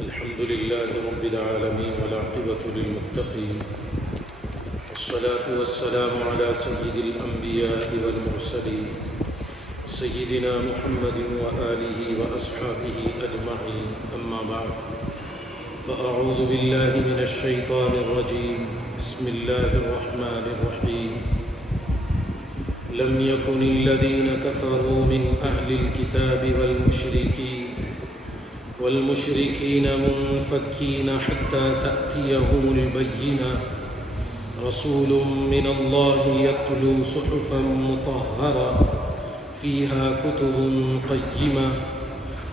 الحمد لله رب العالمين والعاقبة للمتقين، والصلاة والسلام على سيد الأنبياء والمرسلين سيدنا محمد وآله وأصحابه أجمعين. أما بعد، فأعوذ بالله من الشيطان الرجيم. بسم الله الرحمن الرحيم. لم يكن الذين كفروا من أهل الكتاب والمشركين منفكين حتى تأتيهم البينة، رسول من الله يتلو صحفا مطهرة فيها كتب قيمة،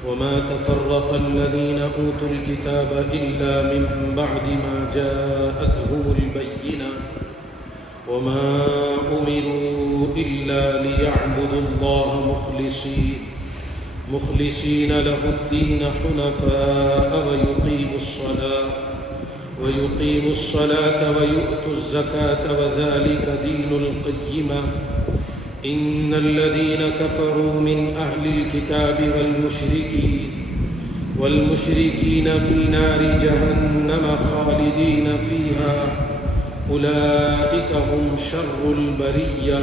وما تفرق الذين أوتوا الكتاب إلا من بعد ما جاءتهم البينة، وما أمروا إلا ليعبدوا الله مخلصين له الدين حنفاء ويقيموا الصلاة ويؤتوا الزكاة وذلك دين القيمة. إن الذين كفروا من أهل الكتاب والمشركين في نار جهنم خالدين فيها، أولئك هم شر البرية.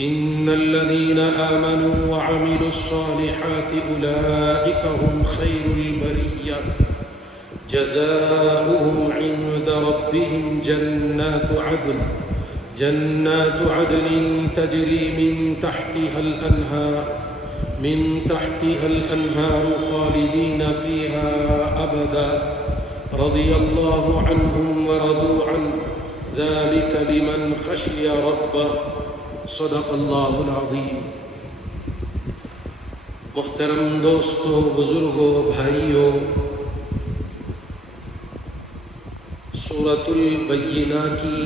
إن الذين آمنوا وعملوا الصالحات أولئك هم خير البرية، جزاؤهم عند ربهم جنات عدن تجري من تحتها الأنهار خالدين فيها أبدا، رضي الله عنهم ورضوا عنه، ذلك لمن خشي ربه. صدق اللہ العظیم. محترم دوستو، بزرگوں، بھائیوں، سورۃ البینہ کی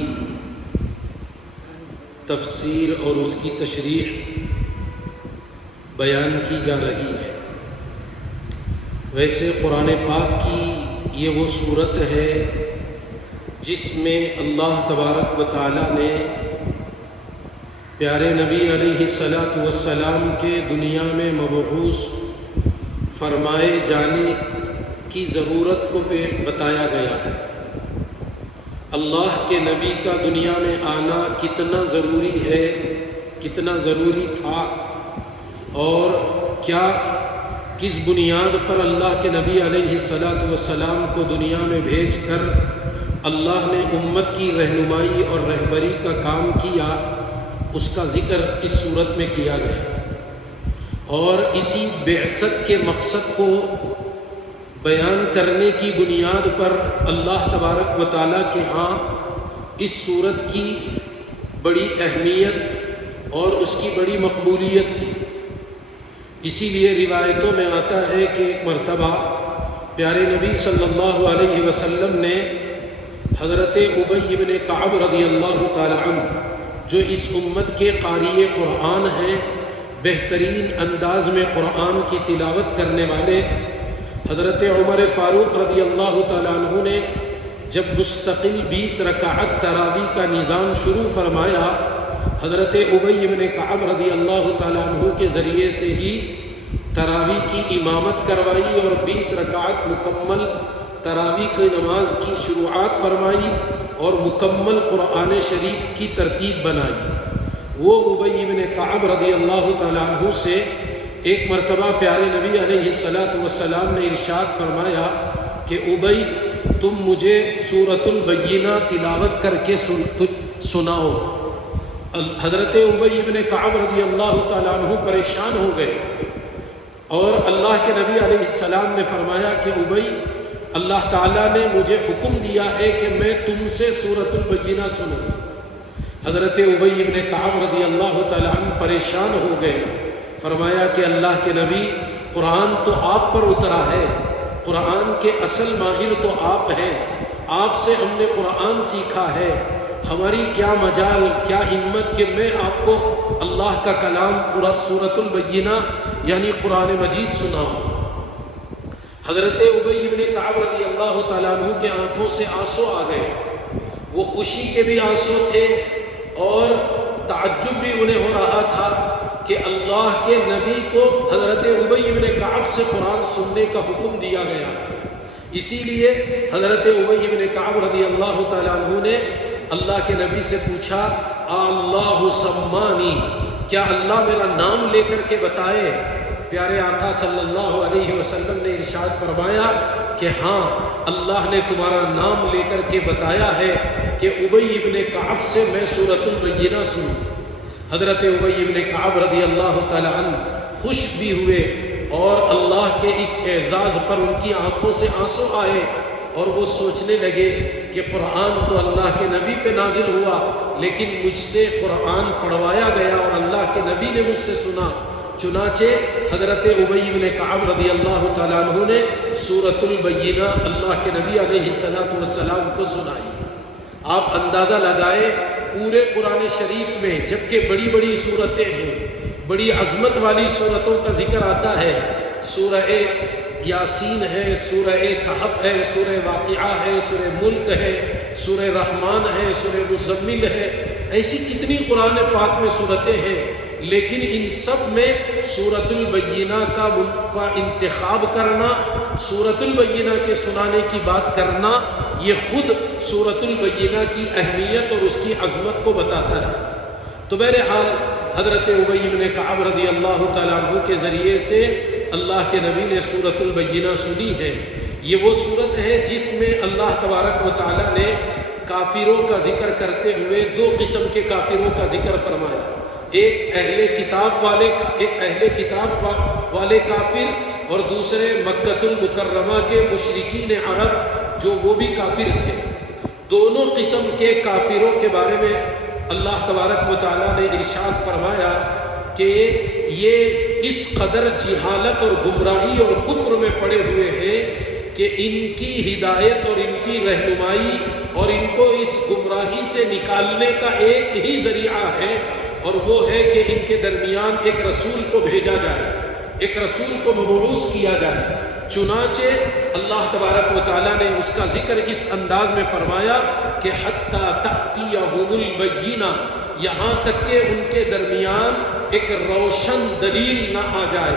تفسیر اور اس کی تشریح بیان کی جا رہی ہے. ویسے قرآن پاک کی یہ وہ صورت ہے جس میں اللہ تبارک و تعالیٰ نے پیارے نبی علیہ السلام کے دنیا میں مبعوث فرمائے جانے کی ضرورت کو بتایا گیا ہے. اللہ کے نبی کا دنیا میں آنا کتنا ضروری ہے، کتنا ضروری تھا، اور کس بنیاد پر اللہ کے نبی علیہ السلام کو دنیا میں بھیج کر اللہ نے امت کی رہنمائی اور رہبری کا کام کیا، اس کا ذکر اس صورت میں کیا گیا. اور اسی بعثت کے مقصد کو بیان کرنے کی بنیاد پر اللہ تبارک و تعالیٰ کے ہاں اس صورت کی بڑی اہمیت اور اس کی بڑی مقبولیت تھی. اسی لیے روایتوں میں آتا ہے کہ ایک مرتبہ پیارے نبی صلی اللہ علیہ وسلم نے حضرت ابی بن کعب رضی اللہ تعالی عنہ، جو اس امت کے قاری قرآن ہیں، بہترین انداز میں قرآن کی تلاوت کرنے والے، حضرت عمر فاروق رضی اللہ تعالیٰ عنہ نے جب مستقل 20 رکعت تراویح کا نظام شروع فرمایا، حضرت ابی بن کعب رضی اللہ تعالیٰ عنہ کے ذریعے سے ہی تراویح کی امامت کروائی اور 20 رکعت مکمل تراویح کی نماز کی شروعات فرمائی اور مکمل قرآن شریف کی ترتیب بنائی. وہ ابی بن کعب رضی اللہ تعالیٰ عنہ سے ایک مرتبہ پیارے نبی علیہ السلام نے ارشاد فرمایا کہ ابی، تم مجھے سورۃ البینہ تلاوت کر کے سناؤ. حضرت ابی بن کعب رضی اللہ تعالیٰ عنہ پریشان ہو گئے، اور اللہ کے نبی علیہ السلام نے فرمایا کہ ابی، اللہ تعالیٰ نے مجھے حکم دیا ہے کہ میں تم سے سورۃ البینہ سنوں. حضرت ابی بن کعب رضی اللہ تعالیٰ عنہ پریشان ہو گئے. فرمایا کہ اللہ کے نبی، قرآن تو آپ پر اترا ہے، قرآن کے اصل ماہر تو آپ ہیں، آپ سے ہم نے قرآن سیکھا ہے، ہماری کیا مجال، کیا ہمت کہ میں آپ کو اللہ کا کلام سورۃ البینہ یعنی قرآن مجید سناؤں. حضرت ابی بن کعب رضی اللہ تعالیٰ عنہ کے آنکھوں سے آنسو آ گئے. وہ خوشی کے بھی آنسو تھے اور تعجب بھی انہیں ہو رہا تھا کہ اللہ کے نبی کو حضرت ابی بن کعب سے قرآن سننے کا حکم دیا گیا. اسی لیے حضرت ابی بن کعب رضی اللہ تعالیٰ عنہ نے اللہ کے نبی سے پوچھا اللہ سمانی، کیا اللہ میرا نام لے کر کے بتائے؟ پیارے آقا صلی اللہ علیہ وسلم نے ارشاد فرمایا کہ ہاں اللہ نے تمہارا نام لے کر کے بتایا ہے کہ ابی بن کعب سے میں سورۃ البینہ سنوں۔ حضرت ابی بن کعب رضی اللہ تعالیٰ عنہ خوش بھی ہوئے اور اللہ کے اس اعزاز پر ان کی آنکھوں سے آنسو آئے اور وہ سوچنے لگے کہ قرآن تو اللہ کے نبی پہ نازل ہوا لیکن مجھ سے قرآن پڑھوایا گیا اور اللہ کے نبی نے مجھ سے سنا۔ چنانچہ حضرت ابی بن کعب رضی اللہ تعالیٰ عنہ نے سورۃ البینہ اللہ کے نبی علیہ السلام کو سنائی۔ آپ اندازہ لگائے پورے قرآن شریف میں جبکہ بڑی بڑی صورتیں ہیں، بڑی عظمت والی صورتوں کا ذکر آتا ہے، سورہ یاسین ہے، سورہ کہف ہے، سورہ واقعہ ہے، سورہ ملک ہے، سورہ رحمان ہے، سورہ مزمل ہے، ایسی کتنی قرآن پاک میں صورتیں ہیں، لیکن ان سب میں سورۃ البینہ کا انتخاب کرنا، سورۃ البینہ کے سنانے کی بات کرنا، یہ خود سورۃ البینہ کی اہمیت اور اس کی عظمت کو بتاتا ہے۔ تو بہرحال حضرت ابی بن کعب رضی اللہ تعالیٰ عنہ کے ذریعے سے اللہ کے نبی نے سورۃ البینہ سنی ہے۔ یہ وہ صورت ہے جس میں اللہ تبارک و تعالیٰ نے کافروں کا ذکر کرتے ہوئے دو قسم کے کافروں کا ذکر فرمایا، ایک اہل کتاب والے کافر اور دوسرے مکۃ المکرمہ کے مشرکین عرب جو وہ بھی کافر تھے۔ دونوں قسم کے کافروں کے بارے میں اللہ تبارک و تعالیٰ نے ارشاد فرمایا کہ یہ اس قدر جہالت اور گمراہی اور کفر میں پڑے ہوئے ہیں کہ ان کی ہدایت اور ان کی رہنمائی اور ان کو اس گمراہی سے نکالنے کا ایک ہی ذریعہ ہے اور وہ ہے کہ ان کے درمیان ایک رسول کو بھیجا جائے، ایک رسول کو مبعوث کیا جائے۔ چنانچہ اللہ تبارک و تعالیٰ نے اس کا ذکر اس انداز میں فرمایا کہ حتیٰ تأتیہم البینہ، یہاں تک کہ ان کے درمیان ایک روشن دلیل نہ آ جائے،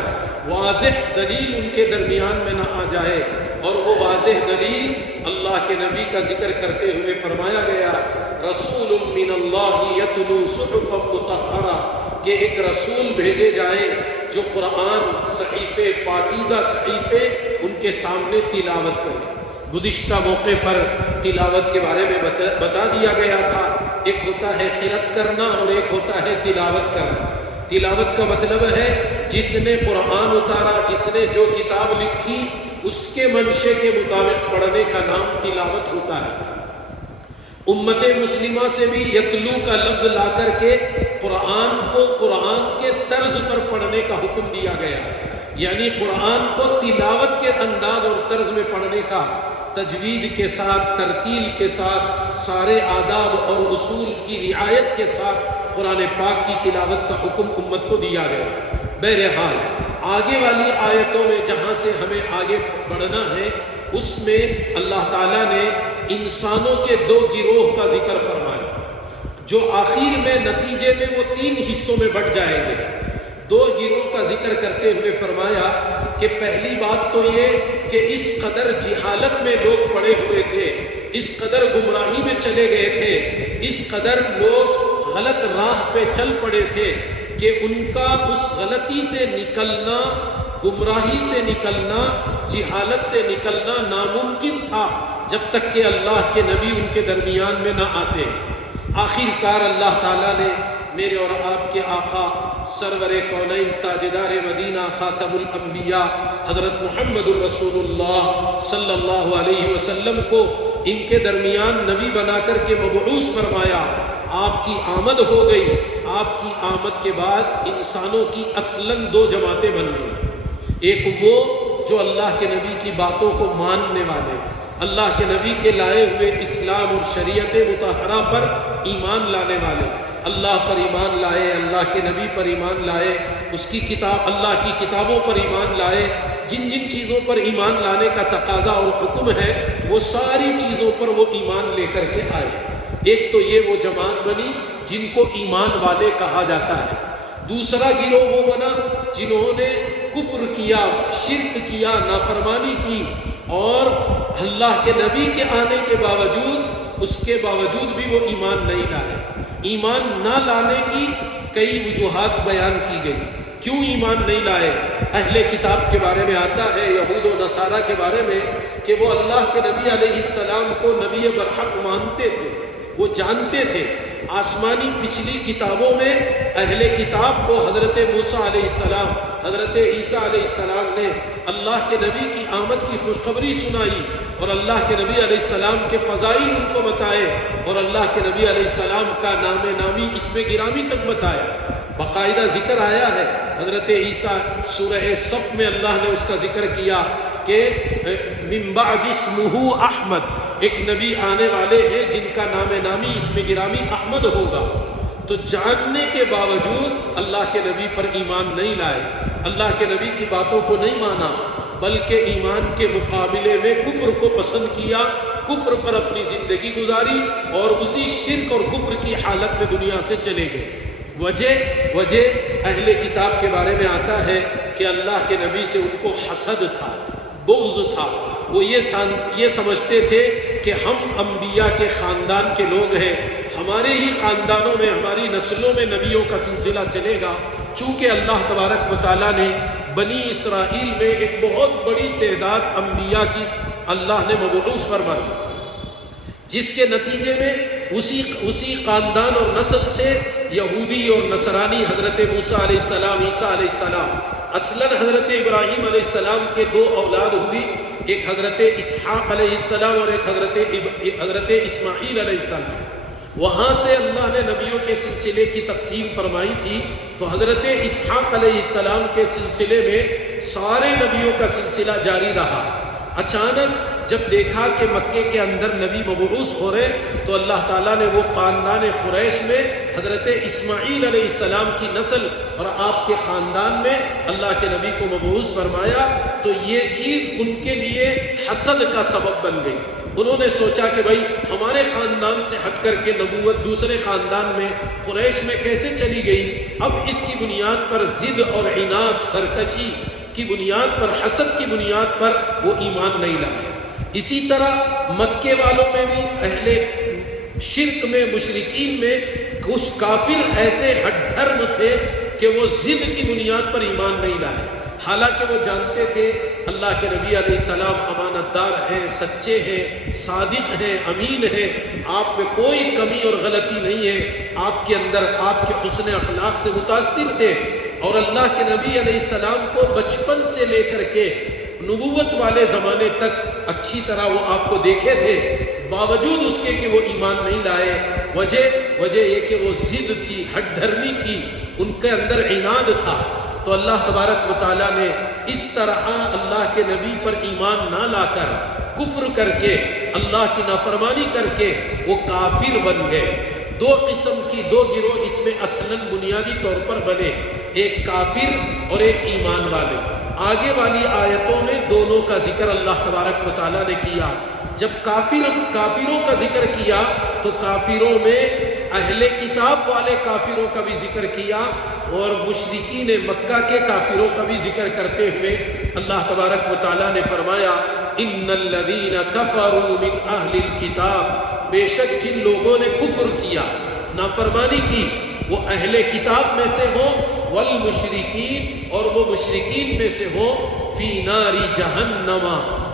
واضح دلیل ان کے درمیان میں نہ آ جائے۔ اور وہ واضح دلیل اللہ کے نبی کا ذکر کرتے ہوئے فرمایا گیا رسول من اللہ یتلو صحفا مطہرہ، کہ ایک رسول بھیجے جائیں جو قرآن صحیفے، پاکیزہ صحیفے ان کے سامنے تلاوت کرے۔ گزشتہ موقع پر تلاوت کے بارے میں بتا دیا گیا تھا، ایک ہوتا ہے قرأت کرنا اور ایک ہوتا ہے تلاوت کرنا۔ تلاوت کا مطلب ہے جس نے قرآن اتارا، جس نے جو کتاب لکھی اس کے منشے کے مطابق پڑھنے کا نام تلاوت ہوتا ہے۔ امت مسلمہ سے بھی یتلو کا لفظ لا کر کے قرآن کو قرآن کے طرز پر پڑھنے کا حکم دیا گیا، یعنی قرآن کو تلاوت کے انداز اور طرز میں پڑھنے کا، تجوید کے ساتھ، ترتیل کے ساتھ، سارے آداب اور اصول کی رعایت کے ساتھ قرآن پاک کی تلاوت کا حکم امت کو دیا گیا۔ بہرحال آگے والی آیتوں میں جہاں سے ہمیں آگے بڑھنا ہے اس میں اللہ تعالیٰ نے انسانوں کے دو گروہ کا ذکر فرمایا جو آخر میں نتیجے میں وہ تین حصوں میں بٹ جائیں گے۔ دو گروہ کا ذکر کرتے ہوئے فرمایا کہ پہلی بات تو یہ کہ اس قدر جہالت میں لوگ پڑے ہوئے تھے، اس قدر گمراہی میں چلے گئے تھے، اس قدر لوگ غلط راہ پہ چل پڑے تھے کہ ان کا اس غلطی سے نکلنا، گمراہی سے نکلنا، جہالت سے نکلنا ناممکن تھا جب تک کہ اللہ کے نبی ان کے درمیان میں نہ آتے۔ آخر کار اللہ تعالیٰ نے میرے اور آپ کے آقا سرور کونین تاجدار مدینہ خاتم الانبیاء حضرت محمد الرسول اللہ صلی اللہ علیہ وسلم کو ان کے درمیان نبی بنا کر کے مبعوث فرمایا۔ آپ کی آمد ہو گئی۔ آپ کی آمد کے بعد انسانوں کی اصلاً دو جماعتیں بن گئی، ایک وہ جو اللہ کے نبی کی باتوں کو ماننے والے، اللہ کے نبی کے لائے ہوئے اسلام اور شریعت مطہرہ پر ایمان لانے والے، اللہ پر ایمان لائے، اللہ کے نبی پر ایمان لائے، اس کی کتاب، اللہ کی کتابوں پر ایمان لائے، جن جن چیزوں پر ایمان لانے کا تقاضا اور حکم ہے وہ ساری چیزوں پر وہ ایمان لے کر کے آئے۔ ایک تو یہ وہ جماعت بنی جن کو ایمان والے کہا جاتا ہے۔ دوسرا گروہ وہ بنا جنہوں نے کفر کیا، شرک کیا، نافرمانی کی اور اللہ کے نبی کے آنے کے باوجود، اس کے باوجود بھی وہ ایمان نہیں لائے۔ ایمان نہ لانے کی کئی وجوہات بیان کی گئی۔ کیوں ایمان نہیں لائے؟ اہل کتاب کے بارے میں آتا ہے، یہود و نصارہ کے بارے میں، کہ وہ اللہ کے نبی علیہ السلام کو نبی برحق مانتے تھے، وہ جانتے تھے۔ آسمانی پچھلی کتابوں میں اہل کتاب کو حضرت موسیٰ علیہ السلام، حضرت عیسیٰ علیہ السلام نے اللہ کے نبی کی آمد کی خوشخبری سنائی، اور اللہ کے نبی علیہ السلام کے فضائل ان کو بتائے، اور اللہ کے نبی علیہ السلام کا نام نامی اسم گرامی تک بتایا۔ باقاعدہ ذکر آیا ہے حضرت عیسیٰ سورہ صف میں اللہ نے اس کا ذکر کیا کہ من بعد اسمہ احمد، ایک نبی آنے والے ہیں جن کا نام نامی اسم گرامی احمد ہوگا۔ تو جاننے کے باوجود اللہ کے نبی پر ایمان نہیں لائے، اللہ کے نبی کی باتوں کو نہیں مانا، بلکہ ایمان کے مقابلے میں کفر کو پسند کیا، کفر پر اپنی زندگی گزاری، اور اسی شرک اور کفر کی حالت میں دنیا سے چلے گئے۔ وجہ اہل کتاب کے بارے میں آتا ہے کہ اللہ کے نبی سے ان کو حسد تھا، بغض تھا۔ وہ یہ سمجھتے تھے کہ ہم انبیاء کے خاندان کے لوگ ہیں، ہمارے ہی خاندانوں میں، ہماری نسلوں میں نبیوں کا سلسلہ چلے گا۔ چونکہ اللہ تبارک و تعالیٰ نے بنی اسرائیل میں ایک بہت بڑی تعداد انبیاء کی اللہ نے مبعوث فرمائی، جس کے نتیجے میں اسی خاندان اور نسل سے یہودی اور نصرانی حضرت موسیٰ علیہ السلام، عیسیٰ علیہ السلام، اصلاً حضرت ابراہیم علیہ السلام کے دو اولاد ہوئی، ایک حضرت اسحاق علیہ السلام اور ایک حضرت اسماعیل علیہ السلام۔ وہاں سے اللہ نے نبیوں کے سلسلے کی تقسیم فرمائی تھی، تو حضرت اسحاق علیہ السلام کے سلسلے میں سارے نبیوں کا سلسلہ جاری رہا۔ اچانک جب دیکھا کہ مکے کے اندر نبی مبعوث ہو رہے، تو اللہ تعالیٰ نے وہ خاندان قریش میں حضرت اسماعیل علیہ السلام کی نسل اور آپ کے خاندان میں اللہ کے نبی کو مبعوث فرمایا۔ تو یہ چیز ان کے لیے حسد کا سبب بن گئی۔ انہوں نے سوچا کہ بھائی ہمارے خاندان سے ہٹ کر کے نبوت دوسرے خاندان میں، قریش میں کیسے چلی گئی؟ اب اس کی بنیاد پر ضد اور عناد، سرکشی کی بنیاد پر، حسد کی بنیاد پر وہ ایمان نہیں لائے۔ اسی طرح مکے والوں میں بھی اہل شرک میں، مشرکین میں کچھ کافر ایسے ہٹ دھرم تھے کہ وہ ضد کی بنیاد پر ایمان نہیں لائے، حالانکہ وہ جانتے تھے اللہ کے نبی علیہ السلام امانت دار ہیں، سچے ہیں، صادق ہیں، امین ہیں، آپ میں کوئی کمی اور غلطی نہیں ہے، آپ کے اندر آپ کے حسن اخلاق سے متاثر تھے، اور اللہ کے نبی علیہ السلام کو بچپن سے لے کر کے نبوت والے زمانے تک اچھی طرح وہ آپ کو دیکھے تھے، باوجود اس کے کہ وہ ایمان نہیں لائے۔ وجہ یہ کہ وہ ضد تھی، ہٹ دھرمی تھی، ان کے اندر عناد تھا۔ تو اللہ تبارک و تعالیٰ نے اس طرح اللہ کے نبی پر ایمان نہ لا کر، کفر کر کے، اللہ کی نافرمانی کر کے وہ کافر بن گئے۔ دو قسم کی دو گروہ اس میں اصلاً بنیادی طور پر بنے، ایک کافر اور ایک ایمان والے۔ آگے والی آیتوں میں دونوں کا ذکر اللہ تبارک و تعالیٰ نے کیا۔ جب کافروں کا ذکر کیا تو کافروں میں اہل کتاب والے کافروں کا بھی ذکر کیا، اور مشرکین مکہ کے کافروں کا بھی ذکر کرتے ہوئے اللہ تبارک و تعالیٰ نے فرمایا ان الذین کفروا من اہل الکتاب، بے شک جن لوگوں نے کفر کیا، نافرمانی کی، وہ اہل کتاب میں سے ہوں، والمشرکین، اور وہ مشرکین میں سے ہوں، فی نار جہنم،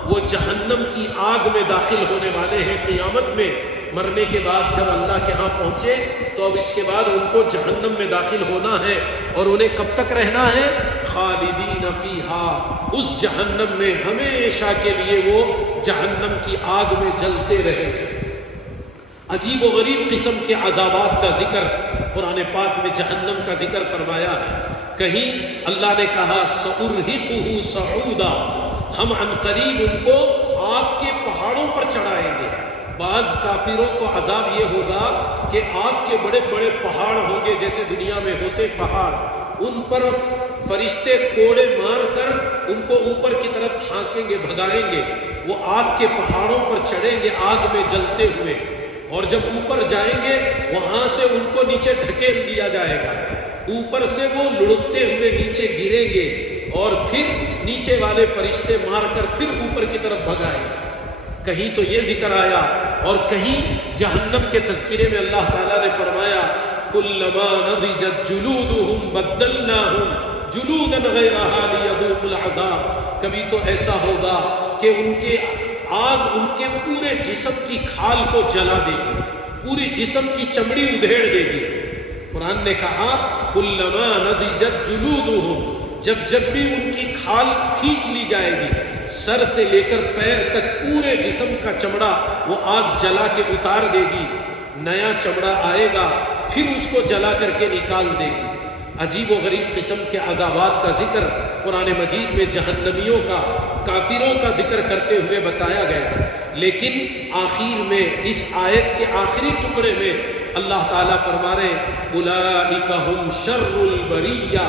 وہ جہنم کی آگ میں داخل ہونے والے ہیں قیامت میں۔ مرنے کے بعد جب اللہ کے ہاں پہنچے تو اب اس کے بعد ان کو جہنم میں داخل ہونا ہے، اور انہیں کب تک رہنا ہے؟ خالدین فیہا، اس جہنم میں ہمیشہ کے لیے وہ جہنم کی آگ میں جلتے رہیں گے۔ عجیب و غریب قسم کے عذابات کا ذکر قرآن پاک میں جہنم کا ذکر فرمایا ہے۔ کہیں اللہ نے کہا سأرہقہ صعودا، ہم عن قریب ان کو آگ کے پہاڑوں پر چڑھائیں گے۔ بعض کافروں کو عذاب یہ ہوگا کہ آگ کے بڑے بڑے پہاڑ ہوں گے جیسے دنیا میں ہوتے پہاڑ، ان پر فرشتے کوڑے مار کر ان کو اوپر کی طرف ہانکیں گے، بھگائیں گے، وہ آگ کے پہاڑوں پر چڑھیں گے آگ میں جلتے ہوئے، اور جب اوپر جائیں گے وہاں سے ان کو نیچے ڈھکیل دیا جائے گا، اوپر سے وہ لڑکتے ہوئے نیچے گریں گے، اور پھر نیچے والے فرشتے مار کر پھر اوپر کی طرف بھگائیں گے۔ کہیں تو یہ ذکر آیا اور کہیں جہنم کے تذکرے میں اللہ تعالیٰ نے فرمایا کلما نضجت جلودہم بدلناہم جلودا غیرہا لیذوقوا العذاب، کبھی تو ایسا ہوگا کہ ان کے آگ ان کے پورے جسم کی کھال کو جلا دے گی، پوری جسم کی چمڑی ادھیڑ دے گی۔ قرآن نے کہا کلما نضجت جلودہم، جب بھی ان کی کھال کھینچ لی جائے گی، سر سے لے کر پیر تک پورے جسم کا چمڑا وہ آگ جلا کے اتار دے گی، نیا چمڑا آئے گا، پھر اس کو جلا کر کے نکال دے گی۔ عجیب و غریب قسم کے عذابات کا ذکر قرآن مجید میں جہنمیوں کا، کافروں کا ذکر کرتے ہوئے بتایا گیا، لیکن آخر میں اس آیت کے آخری ٹکڑے میں اللہ تعالیٰ فرما رہے ہیں اولئک ھم شر البریہ،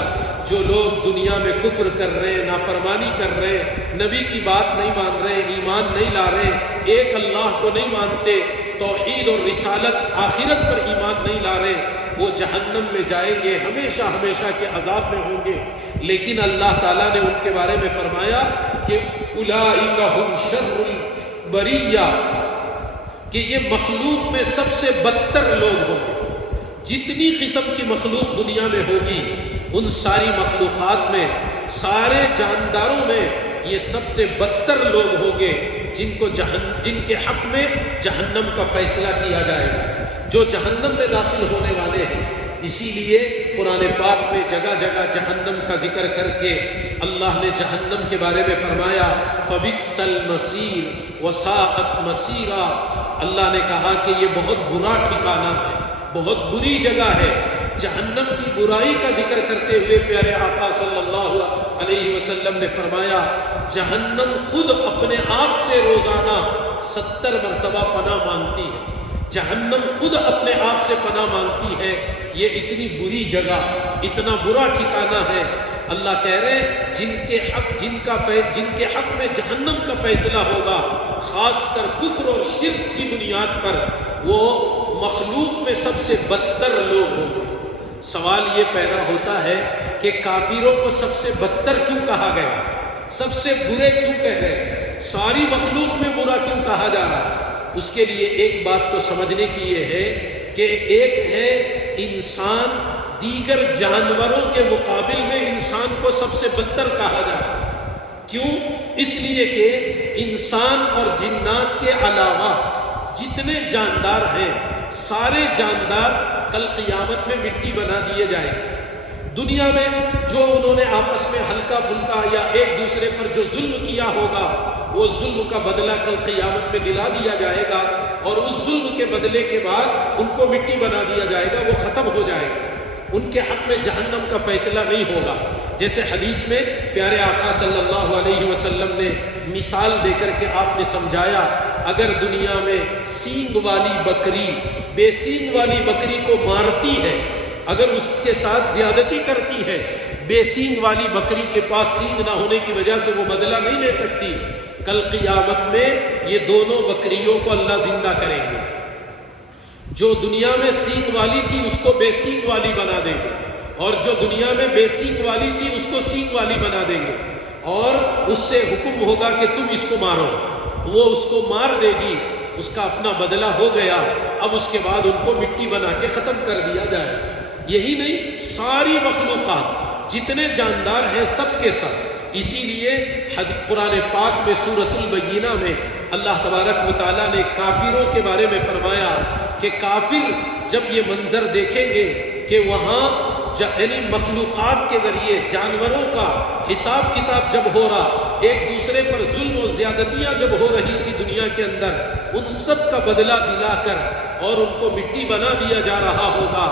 جو لوگ دنیا میں کفر کر رہے ہیں، نافرمانی کر رہے ہیں، نبی کی بات نہیں مان رہے ہیں، ایمان نہیں لا رہے ہیں، ایک اللہ کو نہیں مانتے، توحید اور رسالت آخرت پر ایمان نہیں لا رہے، وہ جہنم میں جائیں گے، ہمیشہ ہمیشہ کے عذاب میں ہوں گے۔ لیکن اللہ تعالیٰ نے ان کے بارے میں فرمایا کہ اولئک ھم شر البریہ، کہ یہ مخلوق میں سب سے بدتر لوگ ہوں گے۔ جتنی قسم کی مخلوق دنیا میں ہوگی، ان ساری مخلوقات میں، سارے جانداروں میں یہ سب سے بدتر لوگ ہوں گے جن کے حق میں جہنم کا فیصلہ کیا جائے گا، جو جہنم میں داخل ہونے والے ہیں۔ اسی لیے قرآن پاک میں جگہ جگہ جہنم کا ذکر کر کے اللہ نے جہنم کے بارے میں فرمایا فَبِئْسَ الْمَصِيرُ وَسَاءَتْ مَصِيرًا، اللہ نے کہا کہ یہ بہت برا ٹھکانہ ہے، بہت بری جگہ ہے۔ جہنم کی برائی کا ذکر کرتے ہوئے پیارے آقا صلی اللہ علیہ وسلم نے فرمایا جہنم خود اپنے آپ سے روزانہ 70 مرتبہ پناہ مانگتی ہے، جہنم خود اپنے آپ سے پناہ مانگتی ہے۔ یہ اتنی بری جگہ، اتنا برا ٹھکانہ ہے۔ اللہ کہہ رہے ہیں جن کے حق میں جہنم کا فیصلہ ہوگا، خاص کر کفر اور شرک کی بنیاد پر، وہ مخلوق میں سب سے بدتر لوگ ہوں گے۔ سوال یہ پیدا ہوتا ہے کہ کافروں کو سب سے بدتر کیوں کہا گیا، سب سے برے کیوں کہہ رہے، ساری مخلوق میں برا کیوں کہا جا رہا؟ اس کے لیے ایک بات تو سمجھنے کی یہ ہے کہ ایک ہے انسان، دیگر جانوروں کے مقابل میں انسان کو سب سے بدتر کہا جا رہا ہے۔ کیوں؟ اس لیے کہ انسان اور جنات کے علاوہ جتنے جاندار ہیں، سارے جاندار کل قیامت میں مٹی بنا دیے جائیں گے۔ دنیا میں جو انہوں نے آپس میں ہلکا پھلکا یا ایک دوسرے پر جو ظلم کیا ہوگا، وہ ظلم کا بدلہ کل قیامت میں دلا دیا جائے گا، اور اس ظلم کے بدلے کے بعد ان کو مٹی بنا دیا جائے گا، وہ ختم ہو جائے گا، ان کے حق میں جہنم کا فیصلہ نہیں ہوگا۔ جیسے حدیث میں پیارے آقا صلی اللہ علیہ وسلم نے مثال دے کر کے آپ نے سمجھایا، اگر دنیا میں سینگ والی بکری بے سینگ والی بکری کو مارتی ہے، اگر اس کے ساتھ زیادتی کرتی ہے، بے سینگ والی بکری کے پاس سینگ نہ ہونے کی وجہ سے وہ بدلہ نہیں لے سکتی، کل قیامت میں یہ دونوں بکریوں کو اللہ زندہ کریں گے۔ جو دنیا میں سینگ والی تھی اس کو بے سینگ والی بنا دیں گے، اور جو دنیا میں بے سینگ والی تھی اس کو سینگ والی بنا دیں گے، اور اس سے حکم ہوگا کہ تم اس کو مارو، وہ اس کو مار دے گی، اس کا اپنا بدلہ ہو گیا۔ اب اس کے بعد ان کو مٹی بنا کے ختم کر دیا جائے۔ یہی نہیں، ساری مخلوقات جتنے جاندار ہیں سب کے سب۔ اسی لیے قرآن پاک میں سورۃ البینہ میں اللہ تبارک و تعالیٰ نے کافروں کے بارے میں فرمایا کہ کافر جب یہ منظر دیکھیں گے کہ وہاں یعنی مخلوقات کے ذریعے جانوروں کا حساب کتاب جب ہو رہا، ایک دوسرے پر ظلم و زیادتیاں جب ہو رہی تھی دنیا کے اندر، ان سب کا بدلہ دلا کر اور ان کو مٹی بنا دیا جا رہا ہوگا،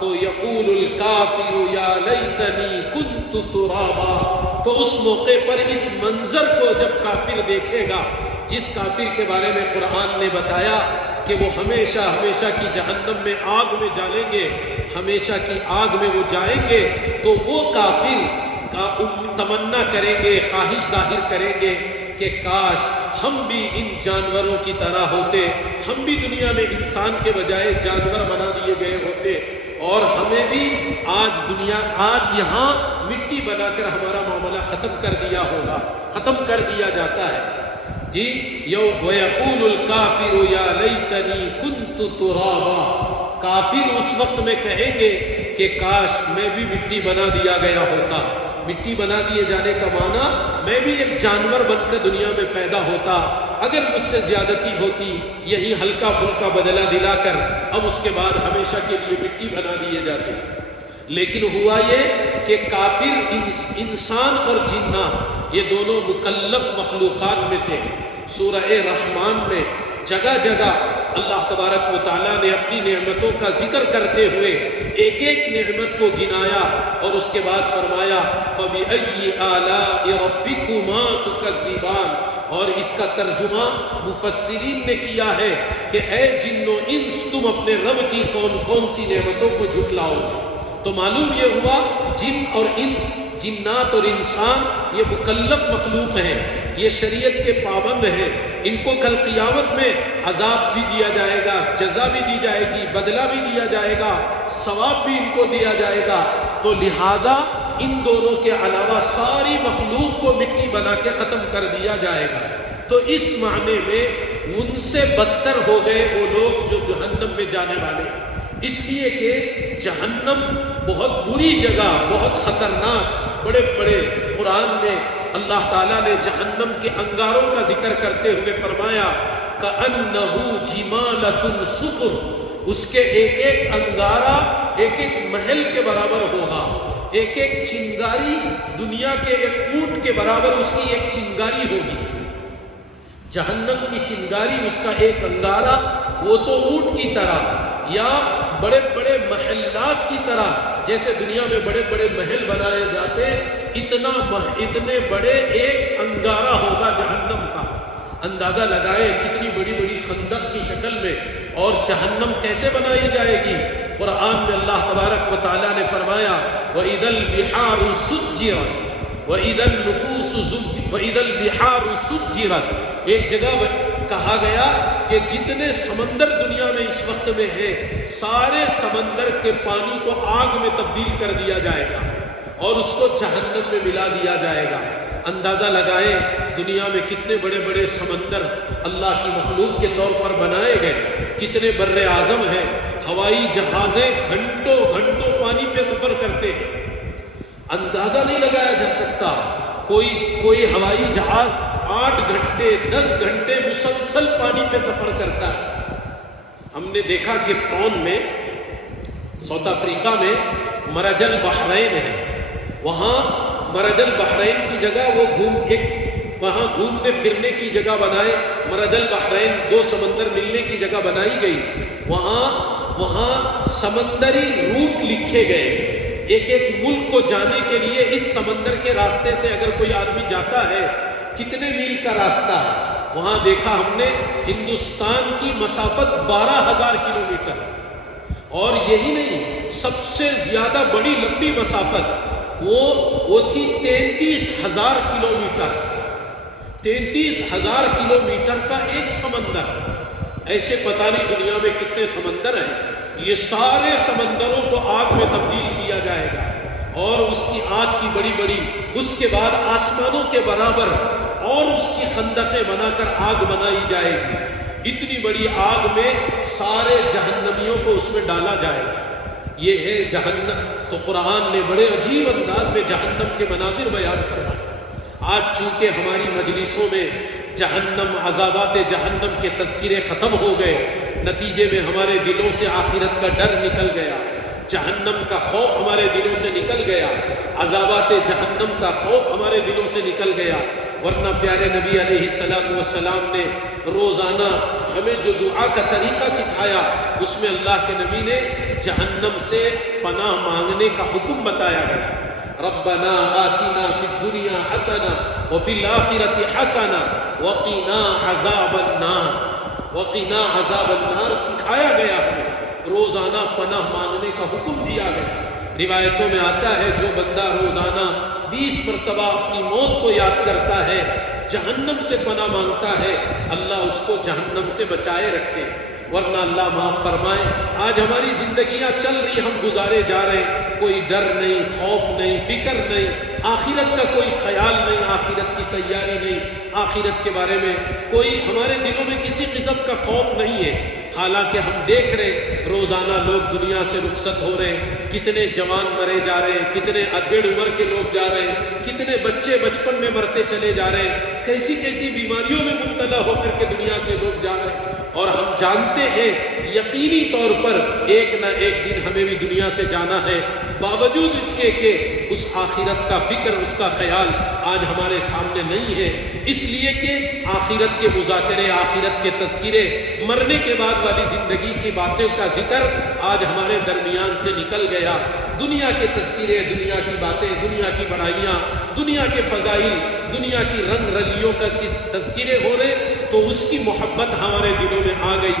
تو یقول الکافر یا لیتنی کنت ترابا، تو اس موقع پر اس منظر کو جب کافر دیکھے گا، جس کافر کے بارے میں قرآن نے بتایا کہ وہ ہمیشہ ہمیشہ کی جہنم میں آگ میں جالیں گے، ہمیشہ کی آگ میں وہ جائیں گے، تو وہ کافر کا تمنا کریں گے، خواہش ظاہر کریں گے کہ کاش ہم بھی ان جانوروں کی طرح ہوتے، ہم بھی دنیا میں انسان کے بجائے جانور بنا دیے گئے ہوتے، اور ہمیں بھی آج یہاں مٹی بنا کر ہمارا معاملہ ختم کر دیا ہوگا، ختم کر دیا جاتا ہے۔ جی وَيَقُولُ الْكَافِرُ يَا لَيْتَنِي كُنْتُ تُرَابًا، کافر اس وقت میں کہیں گے کہ کاش میں بھی مٹی بنا دیا گیا ہوتا۔ مٹی بنا دیے جانے کا معنی میں بھی ایک جانور بن کر دنیا میں پیدا ہوتا، اگر مجھ سے زیادتی ہوتی، یہی ہلکا پھلکا بدلہ دلا کر اب اس کے بعد ہمیشہ کے لیے مٹی بنا دیے جاتے۔ لیکن ہوا یہ کہ کافر انسان اور جنات یہ دونوں مکلف مخلوقات میں سے سورہ رحمان میں جگہ جگہ اللہ تبارک و تعالیٰ نے اپنی نعمتوں کا ذکر کرتے ہوئے ایک ایک نعمت کو گنایا اور اس کے بعد فرمایا فَبِأَيِّ آلَاءِ رَبِّكُمَا تُكَذِّبَانِ، اور اس کا ترجمہ مفسرین نے کیا ہے کہ اے جن و انس تم اپنے رب کی کون کون سی نعمتوں کو جھٹلاؤ گے۔ تو معلوم یہ ہوا جن اور انس، جنات اور انسان یہ مکلف مخلوق ہیں، یہ شریعت کے پابند ہیں، ان کو کل قیامت میں عذاب بھی دیا جائے گا، جزا بھی دی جائے گی، بدلہ بھی دیا جائے گا، ثواب بھی ان کو دیا جائے گا۔ تو لہذا ان دونوں کے علاوہ ساری مخلوق کو مٹی بنا کے ختم کر دیا جائے گا۔ تو اس معنی میں ان سے بدتر ہو گئے وہ لوگ جو جہنم میں جانے والے ہیں، اس لیے کہ جہنم بہت بری جگہ، بہت خطرناک، بڑے بڑے قرآن میں اللہ تعالیٰ نے جہنم کے انگاروں کا ذکر کرتے ہوئے فرمایا كَأَنَّهُ جِمَالَةٌ صُفُرٌ، اس کے ایک ایک انگارہ ایک ایک محل کے برابر ہوگا، ایک ایک چنگاری دنیا کے ایک اونٹ کے برابر اس کی ایک چنگاری ہوگی۔ جہنم کی چنگاری، اس کا ایک انگارہ وہ تو اونٹ کی طرح یا بڑے بڑے محلات کی طرح، جیسے دنیا میں بڑے بڑے محل بنائے جاتے، اتنے بڑے ایک انگارہ ہوگا جہنم کا۔ اندازہ لگائے کتنی بڑی بڑی خندق کی شکل میں، اور جہنم کیسے بنائی جائے گی؟ قرآن میں اللہ تبارک و تعالیٰ نے فرمایا وَإِذَا الْبِحَارُ سُجِّرَتْ وَإِذَا النُّفُوسُ وَإِذَا الْبِحَارُ سُجِّرَتْ، ایک جگہ کہا گیا کہ جتنے سمندر دنیا میں اس وقت میں ہیں، سارے سمندر کے پانی کو آگ میں تبدیل کر دیا جائے گا اور اس کو جہنم میں ملا دیا جائے گا۔ اندازہ لگائیں دنیا میں کتنے بڑے بڑے سمندر اللہ کی مخلوق کے طور پر بنائے گئے، کتنے بر اعظم ہیں، ہوائی جہازیں گھنٹوں گھنٹوں پانی پہ سفر کرتے ہیں، اندازہ نہیں لگایا جا سکتا۔ کوئی ہوائی جہاز 8 گھنٹے 10 گھنٹے مسلسل پانی پہ سفر کرتا ہے۔ ہم نے دیکھا کہ ٹون میں، ساؤتھ افریقہ میں مرج البحرین ہے، وہاں مرج البحرین کی جگہ وہ وہاں گھومنے پھرنے کی جگہ بنائے، مرج البحرین 2 سمندر ملنے کی جگہ بنائی گئی، وہاں سمندری روٹ لکھے گئے، ایک ایک ملک کو جانے کے لیے اس سمندر کے راستے سے اگر کوئی آدمی جاتا ہے کتنے میل کا راستہ ہے۔ وہاں دیکھا ہم نے ہندوستان کی مسافت 12,000 کلومیٹر، اور یہی نہیں، سب سے زیادہ بڑی لمبی مسافت وہ تھی 33,000 کلومیٹر، 33,000 کلومیٹر کا ایک سمندر۔ ایسے پتہ نہیں دنیا میں کتنے سمندر ہیں، یہ سارے سمندروں کو آگ میں تبدیل کیا جائے گا، اور اس کی آگ کی بڑی بڑی، اس کے بعد آسمانوں کے برابر اور اس کی خندقیں بنا کر آگ بنائی جائے گی۔ اتنی بڑی آگ میں سارے جہنمیوں کو اس میں ڈالا جائے گا۔ یہ ہے جہنم۔ تو قرآن نے بڑے عجیب انداز میں جہنم کے مناظر بیان فرمائے۔ آج چونکہ ہماری مجلسوں میں جہنم، عذابات جہنم کے تذکرے ختم ہو گئے، نتیجے میں ہمارے دلوں سے آخرت کا ڈر نکل گیا، جہنم کا خوف ہمارے دلوں سے نکل گیا، عذابات جہنم کا خوف ہمارے دلوں سے نکل گیا۔ ورنہ پیارے نبی علیہ السلام نے روزانہ ہمیں جو دعا کا طریقہ سکھایا، اس میں اللہ کے نبی نے جہنم سے پناہ مانگنے کا حکم بتایا گیا۔ ربنا آتنا فی الدنیا حسنہ وفی الآخرۃ حسنہ وقنا عذاب النار، وقنا عذاب النار سکھایا گیا، ہمیں روزانہ پناہ مانگنے کا حکم دیا گیا۔ روایتوں میں آتا ہے جو بندہ روزانہ 20 مرتبہ اپنی موت کو یاد کرتا ہے، جہنم سے پناہ مانگتا ہے، اللہ اس کو جہنم سے بچائے رکھتے ہیں۔ ورنہ اللہ معاف فرمائے، آج ہماری زندگیاں چل رہی، ہم گزارے جا رہے ہیں، کوئی ڈر نہیں، خوف نہیں، فکر نہیں، آخرت کا کوئی خیال نہیں، آخرت کی تیاری نہیں، آخرت کے بارے میں کوئی ہمارے دلوں میں کسی قسم کا خوف نہیں ہے۔ حالانکہ ہم دیکھ رہے ہیں روزانہ لوگ دنیا سے رخصت ہو رہے ہیں، کتنے جوان مرے جا رہے ہیں، کتنے ادھیڑ عمر کے لوگ جا رہے ہیں، کتنے بچے بچپن میں مرتے چلے جا رہے ہیں، کیسی کیسی بیماریوں میں مبتلا ہو کر کے دنیا سے لوگ جا رہے ہیں۔ اور ہم جانتے ہیں یقینی طور پر ایک نہ ایک دن ہمیں بھی دنیا سے جانا ہے، باوجود اس کے کہ اس آخرت کا فکر، اس کا خیال آج ہمارے سامنے نہیں ہے، اس لیے کہ آخرت کے مذاکرے، آخرت کے تذکرے، مرنے کے بعد والی زندگی کی باتوں کا ذکر آج ہمارے درمیان سے نکل گیا۔ دنیا کے تذکرے، دنیا کی باتیں، دنیا کی بڑائیاں، دنیا کے فضائل، دنیا کی رنگ رلیوں کا تذکرے ہو رہے تو اس کی محبت ہمارے دلوں میں آ گئی،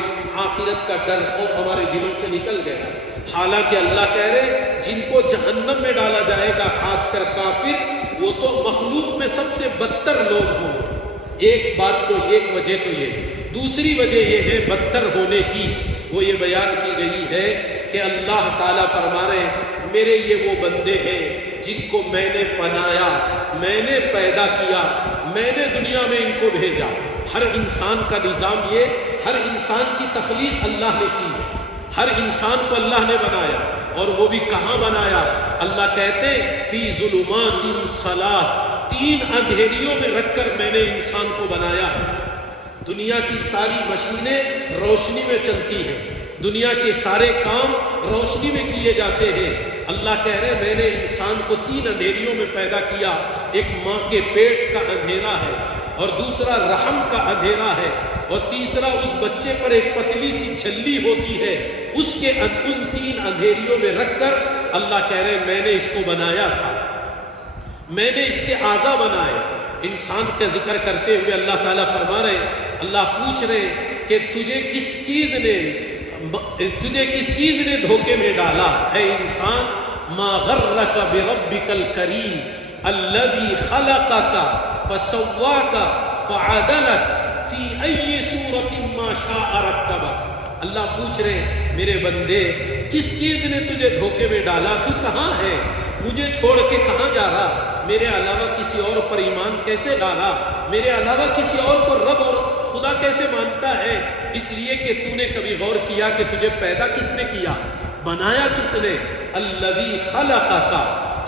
آخرت کا ڈر خوف ہمارے دلوں سے نکل گیا۔ حالانکہ اللہ کہہ رہے جن کو جہنم میں ڈالا جائے گا، خاص کر کافر، وہ تو مخلوق میں سب سے بدتر لوگ ہوں گے۔ ایک بات تو، ایک وجہ تو یہ، دوسری وجہ یہ ہے بدتر ہونے کی، وہ یہ بیان کی گئی ہے کہ اللہ تعالیٰ فرما رہے ہیں میرے یہ وہ بندے ہیں جن کو میں نے بنایا، میں نے پیدا کیا، میں نے دنیا میں ان کو بھیجا۔ ہر انسان کا نظام یہ، ہر انسان کی تخلیق اللہ نے کی ہے، ہر انسان کو اللہ نے بنایا، اور وہ بھی کہاں بنایا؟ اللہ کہتے فی ظلمات ثلاث، 3 اندھیریوں میں رکھ کر میں نے انسان کو بنایا ہے۔ دنیا کی ساری مشینیں روشنی میں چلتی ہیں، دنیا کے سارے کام روشنی میں کیے جاتے ہیں۔ اللہ کہہ رہے میں نے انسان کو 3 اندھیریوں میں پیدا کیا، ایک ماں کے پیٹ کا اندھیرا ہے، اور دوسرا رحم کا اندھیرا ہے، اور تیسرا اس بچے پر ایک پتلی سی جھلی ہوتی ہے، اس کے ان 3 اندھیریوں میں رکھ کر اللہ کہہ رہے میں نے اس کو بنایا تھا، میں نے اس کے اعضا بنائے۔ انسان کا ذکر کرتے ہوئے اللہ تعالیٰ فرما رہے، اللہ پوچھ رہے کہ تجھے کس چیز نے دھوکے میں ڈالا اے انسان؟ ما غرک بربک الکریم الذی خلقک فسواک فعدلک فی ای صورت ما شاء رکبک۔ اللہ پوچھ رہے میرے بندے کس چیز نے تجھے دھوکے میں ڈالا؟ تو کہاں ہے؟ مجھے چھوڑ کے کہاں جا رہا؟ میرے علاوہ کسی اور پر ایمان کیسے ڈالا؟ میرے علاوہ کسی اور کو رب اور خدا کیسے مانتا ہے؟ اس لیے کہ تو نے کبھی غور کیا کہ تجھے پیدا کس نے کیا، بنایا کس نے؟ الذی خلقک،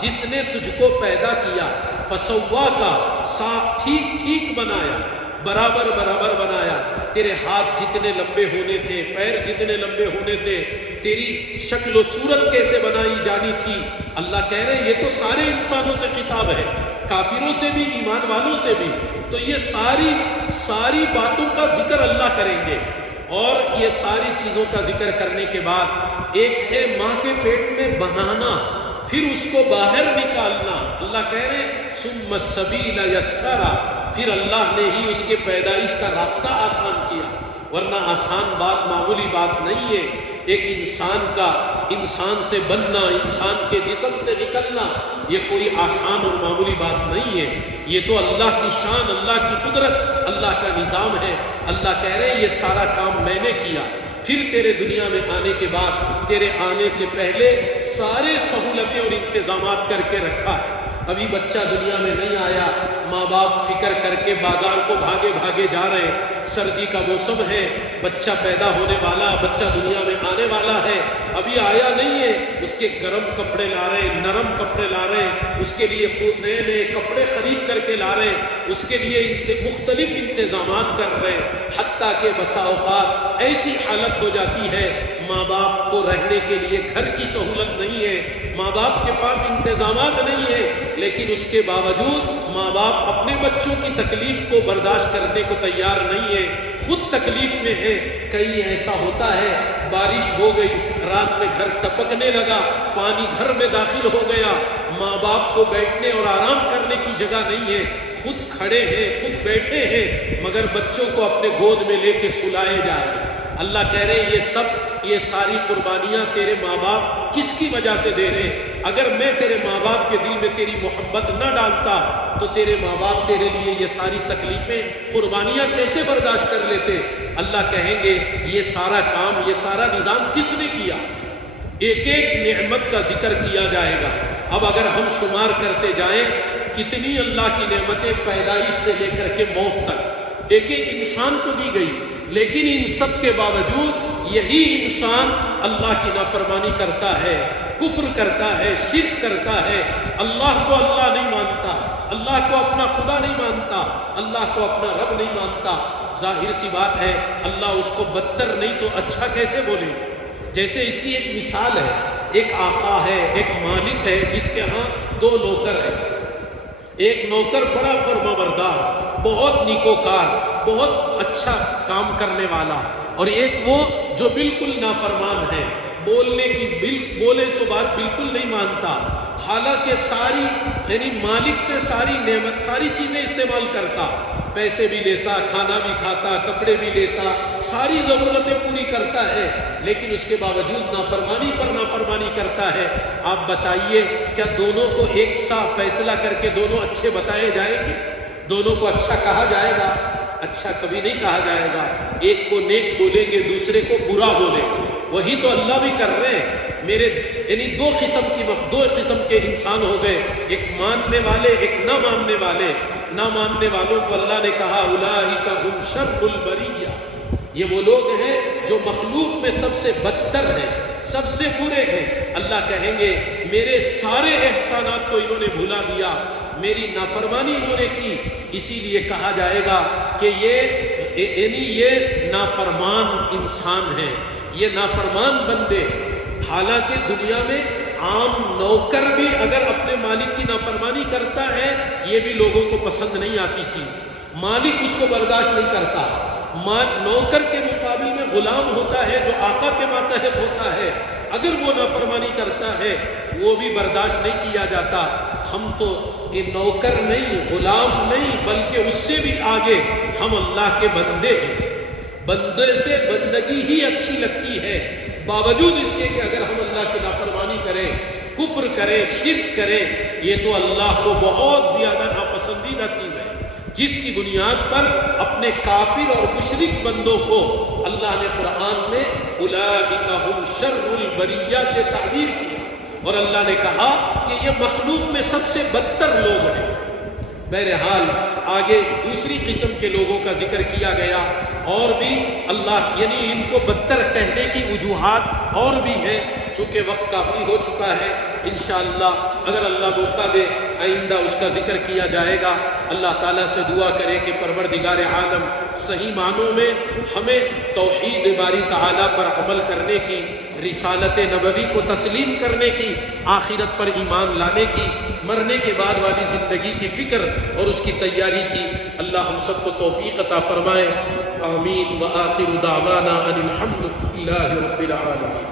جس نے تجھ کو پیدا کیا، فسواک، ٹھیک ٹھیک بنایا، برابر برابر بنایا۔ تیرے ہاتھ جتنے لمبے ہونے تھے، پیر جتنے لمبے ہونے تھے، تیری شکل و صورت کیسے بنائی جانی تھی۔ اللہ کہہ رہے ہیں یہ تو سارے انسانوں سے خطاب ہے، کافروں سے بھی، ایمان والوں سے بھی۔ تو یہ ساری باتوں کا ذکر اللہ کریں گے، اور یہ ساری چیزوں کا ذکر کرنے کے بعد ایک ہے ماں کے پیٹ میں بنانا، پھر اس کو باہر نکالنا۔ اللہ کہہ رہے ہیں ثم السبیل یسرا، پھر اللہ نے ہی اس کے پیدائش کا راستہ آسان کیا، ورنہ آسان بات، معمولی بات نہیں ہے۔ ایک انسان کا انسان سے بننا، انسان کے جسم سے نکلنا، یہ کوئی آسان اور معمولی بات نہیں ہے۔ یہ تو اللہ کی شان، اللہ کی قدرت، اللہ کا نظام ہے۔ اللہ کہہ رہے ہیں یہ سارا کام میں نے کیا، پھر تیرے دنیا میں آنے کے بعد، تیرے آنے سے پہلے سارے سہولتیں اور انتظامات کر کے رکھا ہے۔ ابھی بچہ دنیا میں نہیں آیا، ماں باپ فکر کر کے بازار کو بھاگے بھاگے جا رہے ہیں، سردی کا موسم ہے، بچہ پیدا ہونے والا، بچہ دنیا میں آنے والا ہے، ابھی آیا نہیں ہے، اس کے گرم کپڑے لا رہے ہیں، نرم کپڑے لا رہے ہیں، اس کے لیے خود نئے نئے کپڑے خرید کر کے لا رہے ہیں، اس کے لیے مختلف انتظامات کر رہے ہیں، حتیٰ کہ بسا اوقات ایسی حالت ہو جاتی ہے ماں باپ کو رہنے کے لیے گھر کی سہولت نہیں ہے، ماں باپ کے پاس انتظامات نہیں ہے، لیکن اس کے باوجود ماں باپ اپنے بچوں کی تکلیف کو برداشت کرنے کو تیار نہیں ہے، خود تکلیف میں ہے۔ کہیں ایسا ہوتا ہے بارش ہو گئی، رات میں گھر ٹپکنے لگا، پانی گھر میں داخل ہو گیا، ماں باپ کو بیٹھنے اور آرام کرنے کی جگہ نہیں ہے، خود کھڑے ہیں، خود بیٹھے ہیں، مگر بچوں کو اپنے گود میں لے کے سلائے جا رہے ہیں۔ اللہ کہہ رہے ہیں یہ ساری قربانیاں تیرے ماں باپ کس کی وجہ سے دے رہے ہیں؟ اگر میں تیرے ماں باپ کے دل میں تیری محبت نہ ڈالتا تو تیرے ماں باپ تیرے لیے یہ ساری تکلیفیں، قربانیاں کیسے برداشت کر لیتے؟ اللہ کہیں گے یہ سارا کام، یہ سارا نظام کس نے کیا؟ ایک ایک نعمت کا ذکر کیا جائے گا۔ اب اگر ہم شمار کرتے جائیں کتنی اللہ کی نعمتیں پیدائش سے لے کر کے موت تک ایک ایک انسان کو دی گئی، لیکن ان سب کے باوجود یہی انسان اللہ کی نافرمانی کرتا ہے، کفر کرتا ہے، شرک کرتا ہے، اللہ کو اللہ نہیں مانتا، اللہ کو اپنا خدا نہیں مانتا، اللہ کو اپنا رب نہیں مانتا۔ ظاہر سی بات ہے اللہ اس کو بدتر نہیں تو اچھا کیسے بولے؟ جیسے اس کی ایک مثال ہے، ایک آقا ہے، ایک مالک ہے جس کے ہاں دو نوکر ہیں۔ ایک نوکر بڑا فرما بردار، بہت نیکوکار، بہت اچھا کام کرنے والا، اور ایک وہ جو بالکل نافرمان ہے، بولے سو بات بالکل نہیں مانتا، حالانکہ ساری یعنی مالک سے ساری نعمت ساری چیزیں استعمال کرتا، پیسے بھی لیتا، کھانا بھی کھاتا، کپڑے بھی لیتا، ساری ضرورتیں پوری کرتا ہے، لیکن اس کے باوجود نافرمانی پر نافرمانی کرتا ہے۔ آپ بتائیے کیا دونوں کو ایک سا فیصلہ کر کے دونوں اچھے بتائے جائیں گے؟ دونوں کو اچھا کہا جائے گا؟ اچھا کبھی نہیں کہا جائے گا۔ ایک کو نیک بولیں گے، دوسرے کو برا بولیں گے۔ وہی تو اللہ بھی کر رہے ہیں۔ یعنی دو قسم کے انسان ہو گئے، ایک ماننے والے، ایک نہ ماننے والے۔ نہ ماننے والوں کو اللہ نے کہا اولئک ھم شر البریہ، یہ وہ لوگ ہیں جو مخلوق میں سب سے بدتر ہیں، سب سے برے ہیں۔ اللہ کہیں گے میرے سارے احسانات کو انہوں نے بھلا دیا، میری نافرمانی انہوں نے کی، اسی لیے کہا جائے گا کہ یہ نافرمان انسان ہے، یہ نافرمان بندے۔ حالانکہ دنیا میں عام نوکر بھی اگر اپنے مالک کی نافرمانی کرتا ہے یہ بھی لوگوں کو پسند نہیں آتی چیز، مالک اس کو برداشت نہیں کرتا۔ نوکر کے مقابل میں غلام ہوتا ہے جو آقا کے ماتحت ہوتا ہے، اگر وہ نافرمانی کرتا ہے وہ بھی برداشت نہیں کیا جاتا۔ ہم تو یہ نوکر نہیں، غلام نہیں، بلکہ اس سے بھی آگے ہم اللہ کے بندے ہیں۔ بندے سے بندگی ہی اچھی لگتی ہے، باوجود اس کے کہ اگر ہم اللہ کی نافرمانی کریں، کفر کریں، شرک کریں، یہ تو اللہ کو بہت زیادہ ناپسندیدہ چیز ہے، جس کی بنیاد پر اپنے کافر اور مشرک بندوں کو اللہ نے قرآن میں اولئک ھم شر البریہ سے تعبیر کیا، اور اللہ نے کہا کہ یہ مخلوق میں سب سے بدتر لوگ ہیں۔ بہرحال آگے دوسری قسم کے لوگوں کا ذکر کیا گیا، اور بھی اللہ یعنی ان کو بدتر کہنے کی وجوہات اور بھی ہیں، چونکہ وقت کافی ہو چکا ہے۔ انشاءاللہ اگر اللہ موقع دے آئندہ اس کا ذکر کیا جائے گا۔ اللہ تعالیٰ سے دعا کرے کہ پروردگار عالم صحیح معنوں میں ہمیں توحید باری تعالیٰ پر عمل کرنے کی، رسالت نبوی کو تسلیم کرنے کی، آخرت پر ایمان لانے کی، مرنے کے بعد والی زندگی کی فکر اور اس کی تیاری کی اللہ ہم سب کو توفیق عطا فرمائے۔ آمین۔ وآخر دعوانا ان الحمد للہ رب العالمین۔